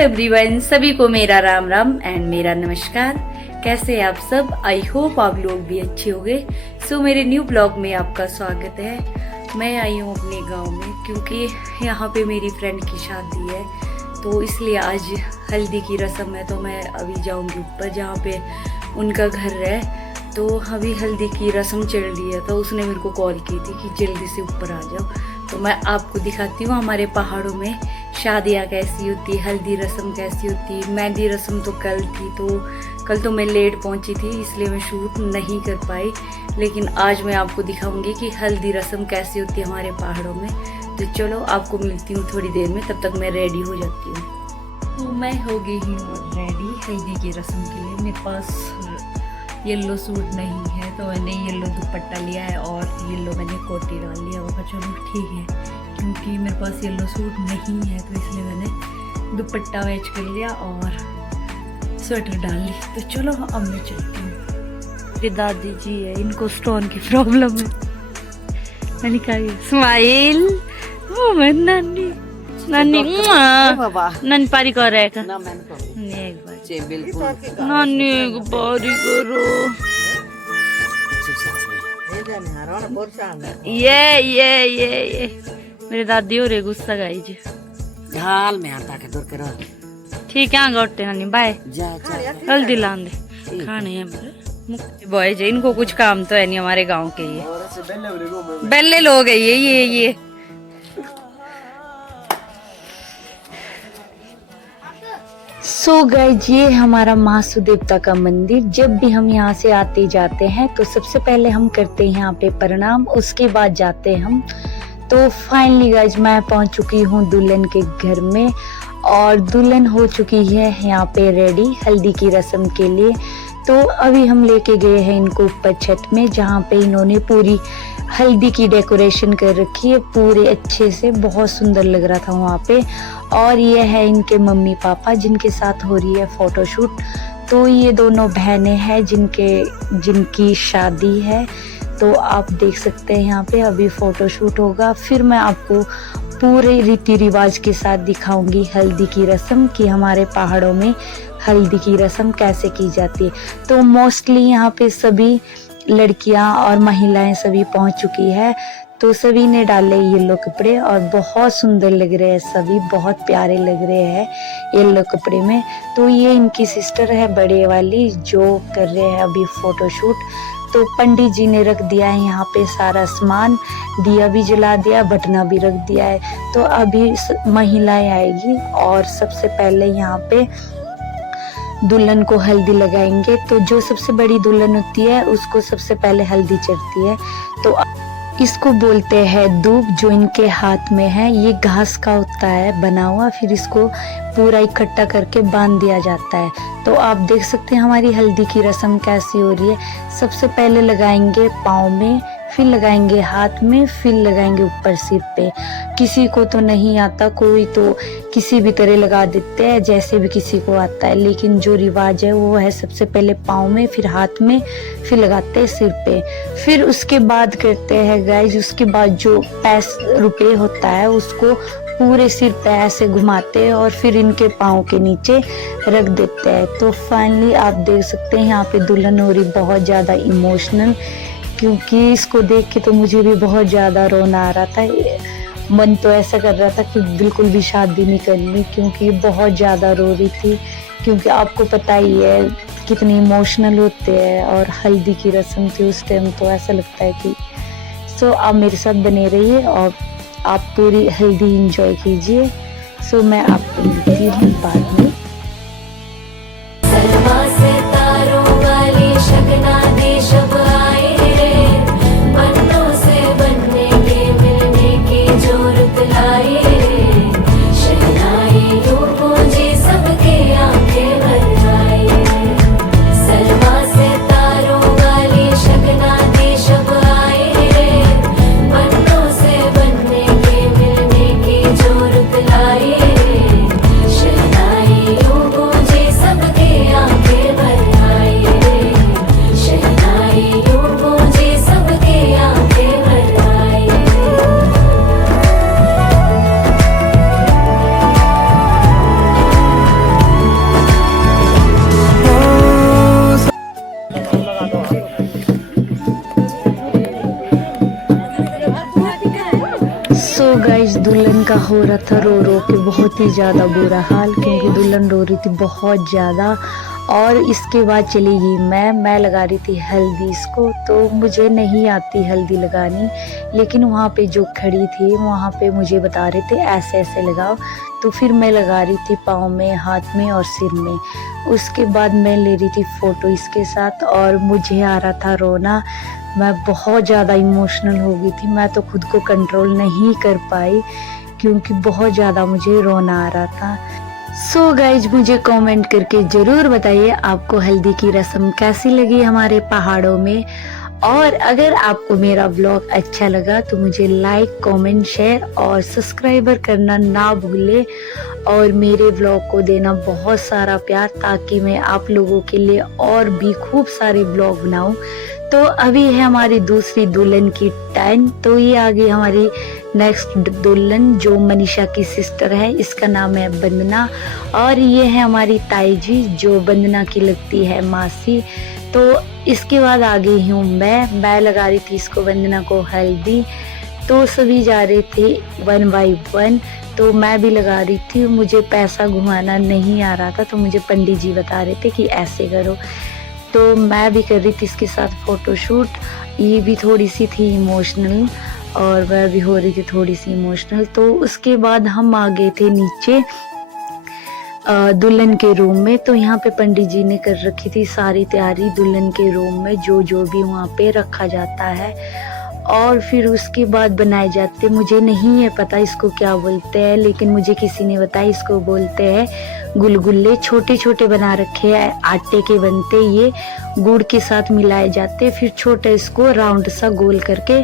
Everyone, सभी को मेरा राम राम एंड मेरा नमस्कार। कैसे हैं आप सब? आई होप आप लोग भी अच्छे होंगे। सो मेरे न्यू ब्लॉग में आपका स्वागत है। मैं आई हूँ अपने गांव में क्योंकि यहाँ पे मेरी फ्रेंड की शादी है, तो इसलिए आज हल्दी की रस्म है। तो मैं अभी जाऊँगी ऊपर जहाँ पे उनका घर है। तो अभी हल्दी की रस्म चल रही है, तो उसने मेरे को कॉल की थी कि जल्दी से ऊपर आ जाओ। तो मैं आपको दिखाती हूँ हमारे पहाड़ों में शादियाँ कैसी होती है, हल्दी रस्म कैसी होती है। मेहंदी रस्म तो कल थी, तो कल तो मैं लेट पहुँची थी, इसलिए मैं शूट नहीं कर पाई। लेकिन आज मैं आपको दिखाऊंगी कि हल्दी रस्म कैसी होती है हमारे पहाड़ों में। तो चलो आपको मिलती हूँ थोड़ी देर में, तब तक मैं रेडी हो जाती हूँ। तो मैं हो गई हूँ रेडी हल्दी की रस्म के लिए। मेरे पास येलो सूट नहीं है, तो मैंने येलो दुपट्टा लिया है और येलो मैंने कोटी डाल लिया। वो चलो ठीक है, क्योंकि मेरे पास येलो सूट नहीं है, तो इसलिए मैंने दुपट्टा मैच कर लिया और स्वेटर डाल ली। तो चलो अब मैं चलती हूँ। मेरी दादी जी है, इनको स्टोन की प्रॉब्लम है। मैंने कहा स्माइल नानी नानी नानी पारी कर रहा है नानी एक बारी करो। ये मेरे दादी हो रहे गुस्सा गाई जी ढाल में आता के दूर करो। ठीक है गौटे नानी बाय। हल्दी लान दे खाने हैं मेरे बॉय जी। इनको कुछ काम तो है नहीं, हमारे गांव के ये बेल्ले लोग है ये। सो गाइस, ये हमारा महासू देवता का मंदिर। जब भी हम यहाँ से आते जाते हैं तो सबसे पहले हम करते हैं यहाँ पे प्रणाम, उसके बाद जाते हैं हम। तो फाइनली गाइस, मैं पहुँच चुकी हूँ दुल्हन के घर में और दुल्हन हो चुकी है यहाँ पे रेडी हल्दी की रस्म के लिए। तो अभी हम लेके गए हैं इनको ऊपर छत में, जहाँ पे इन्होंने पूरी हल्दी की डेकोरेशन कर रखी है पूरे अच्छे से। बहुत सुंदर लग रहा था वहाँ पे। और ये है इनके मम्मी पापा जिनके साथ हो रही है फोटोशूट। तो ये दोनों बहनें हैं जिनकी शादी है। तो आप देख सकते हैं यहाँ पे अभी फोटोशूट होगा, फिर मैं आपको पूरे रीति रिवाज के साथ दिखाऊंगी हल्दी की रस्म कि हमारे पहाड़ों में हल्दी की रस्म कैसे की जाती है। तो मोस्टली यहाँ पे सभी लड़कियां और महिलाएं सभी पहुंच चुकी है। तो सभी ने डाले येलो कपड़े और बहुत सुंदर लग रहे हैं, सभी बहुत प्यारे लग रहे हैं येलो कपड़े में। तो ये इनकी सिस्टर है बड़े वाली, जो कर रहे हैं अभी फोटोशूट। तो पंडित जी ने रख दिया है यहाँ पे सारा सामान, दिया भी जला दिया, बटना भी रख दिया है। तो अभी महिलाएं आएगी और सबसे पहले यहाँ पे दुल्हन को हल्दी लगाएंगे। तो जो सबसे बड़ी दुल्हन होती है उसको सबसे पहले हल्दी चढ़ती है। तो इसको बोलते हैं दूब, जो इनके हाथ में है। ये घास का होता है बना हुआ, फिर इसको पूरा इकट्ठा करके बांध दिया जाता है। तो आप देख सकते हैं हमारी हल्दी की रस्म कैसी हो रही है। सबसे पहले लगाएंगे पाँव में, फिर लगाएंगे हाथ में, फिर लगाएंगे ऊपर सिर पे। किसी को तो नहीं आता, कोई तो किसी भी तरह लगा देते हैं, जैसे भी किसी को आता है। लेकिन जो रिवाज है वो है सबसे पहले पाँव में, फिर हाथ में, फिर लगाते हैं सिर पे। फिर उसके बाद करते हैं गाइस, उसके बाद जो ₹5 होता है उसको पूरे सिर पे ऐसे घुमाते हैं और फिर इनके पाँव के नीचे रख देते हैं। तो फाइनली आप देख सकते हैं यहाँ पे दुल्हन हो रही बहुत ज़्यादा इमोशनल, क्योंकि इसको देख के तो मुझे भी बहुत ज़्यादा रोना आ रहा था। मन तो ऐसा कर रहा था कि बिल्कुल भी शादी नहीं करनी, क्योंकि बहुत ज़्यादा रो रही थी। क्योंकि आपको पता ही है कितनी इमोशनल होते हैं, और हल्दी की रस्म थी उस टाइम, तो ऐसा लगता है कि सो आप मेरे साथ बने रहिए और आप पूरी हल्दी एंजॉय कीजिए। सो मैं आपको मिलती हूँ बाद में। शहनाई गाइस दुल्हन का हो रहा था रो रो के बहुत ही ज़्यादा बुरा हाल, क्योंकि दुल्हन रो रही थी बहुत ज़्यादा। और इसके बाद चली गई मैं लगा रही थी हल्दी इसको, तो मुझे नहीं आती हल्दी लगानी, लेकिन वहाँ पे जो खड़ी थी वहाँ पे मुझे बता रहे थे ऐसे ऐसे लगाओ, तो फिर मैं लगा रही थी पाँव में, हाथ में और सिर में। उसके बाद मैं ले रही थी फ़ोटो इसके साथ और मुझे आ रहा था रोना। मैं बहुत ज़्यादा इमोशनल हो गई थी, मैं तो खुद को कंट्रोल नहीं कर पाई क्योंकि बहुत ज़्यादा मुझे रोना आ रहा था। सो गाइज मुझे कमेंट करके ज़रूर बताइए आपको हल्दी की रस्म कैसी लगी हमारे पहाड़ों में। और अगर आपको मेरा व्लॉग अच्छा लगा तो मुझे लाइक, कमेंट, शेयर और सब्सक्राइबर करना ना भूलें और मेरे व्लॉग को देना बहुत सारा प्यार, ताकि मैं आप लोगों के लिए और भी खूब सारे व्लॉग बनाऊं। तो अभी है हमारी दूसरी दुल्हन की टाइम, तो ये आ गई हमारी नेक्स्ट दुल्हन जो मनीषा की सिस्टर है, इसका नाम है वंदना। और ये है हमारी ताई जी जो वंदना की लगती है मासी। तो इसके बाद आ गई हूँ मैं लगा रही थी इसको वंदना को हल्दी, तो सभी जा रहे थे 1 बाय 1, तो मैं भी लगा रही थी। मुझे पैसा घुमाना नहीं आ रहा था, तो मुझे पंडित जी बता रहे थे कि ऐसे करो, तो मैं भी कर रही थी इसके साथ फोटोशूट। ये भी थोड़ी सी थी इमोशनल और वह भी हो रही थी थोड़ी सी इमोशनल। तो उसके बाद हम आ गए थे नीचे दुल्हन के रूम में। तो यहाँ पे पंडित जी ने कर रखी थी सारी तैयारी दुल्हन के रूम में, जो भी वहाँ पे रखा जाता है। और फिर उसके बाद बनाए जाते, मुझे नहीं है पता इसको क्या बोलते हैं, लेकिन मुझे किसी ने बताया इसको बोलते हैं गुलगुल्ले। छोटे छोटे बना रखे हैं, आटे के बनते, ये गुड़ के साथ मिलाए जाते, फिर छोटा इसको राउंड सा गोल करके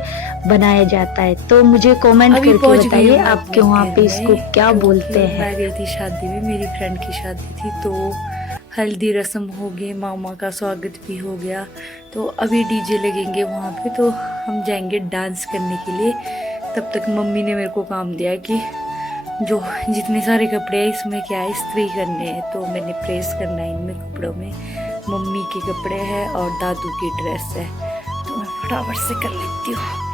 बनाया जाता है। तो मुझे कमेंट करके बताइए आपके वहाँ पे इसको क्या बोलते हैं। मैं गई थी शादी में, मेरी फ्रेंड की शादी थी, तो हल्दी रस्म हो गई, मामा का स्वागत भी हो गया, तो अभी डीजे लगेंगे वहाँ पे, तो हम जाएंगे डांस करने के लिए। तब तक मम्मी ने मेरे को काम दिया कि जो जितने सारे कपड़े हैं इसमें क्या है इस्त्री करने हैं, तो मैंने प्रेस करना है इनमें कपड़ों में। मम्मी के कपड़े हैं और दादू की ड्रेस है, तो मैं फटाफट से कर लेती हूँ।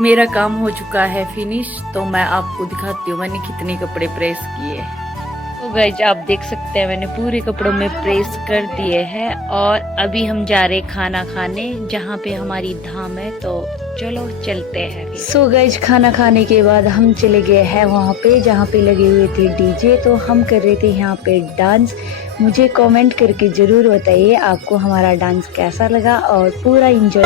मेरा काम हो चुका है फिनिश, तो मैं आपको दिखाती हूँ मैंने कितने कपड़े प्रेस किए। तो गाइस आप देख सकते हैं मैंने पूरे कपड़ों में प्रेस कर दिए हैं। और अभी हम जा रहे खाना खाने जहाँ पे हमारी धाम है, तो चलो चलते हैं। सो गाइस खाना खाने के बाद हम चले गए हैं वहाँ पे जहाँ पे लगे हुए थे डीजे, तो हम कर रहे थे यहाँ पे डांस। मुझे कमेंट करके ज़रूर बताइए आपको हमारा डांस कैसा लगा और पूरा इंजॉय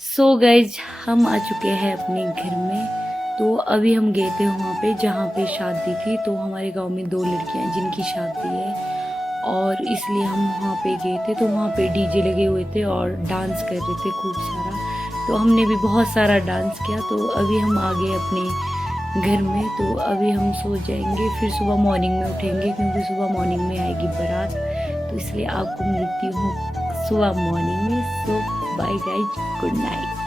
सो गाइज हम आ चुके हैं अपने घर में। तो अभी हम गए थे वहाँ पे जहाँ पे शादी थी, तो हमारे गांव में 2 लड़कियाँ हैं जिनकी शादी है, और इसलिए हम वहाँ पे गए थे। तो वहाँ पे डीजे लगे हुए थे और डांस कर रहे थे खूब सारा, तो हमने भी बहुत सारा डांस किया। तो अभी हम आ गए अपने घर में, तो अभी हम सो जाएंगे, फिर सुबह मॉर्निंग में उठेंगे क्योंकि सुबह मॉर्निंग में आएगी बारात, तो इसलिए आपको मिलती हूँ सुबह मॉर्निंग में। सो बाय गाइज, गुड नाइट।